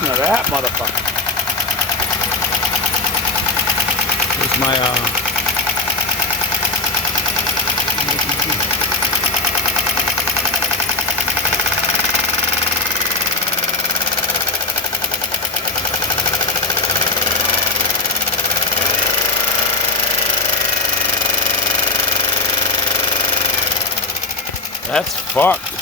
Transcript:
Listen to that motherfucker. Here's my That's fucked.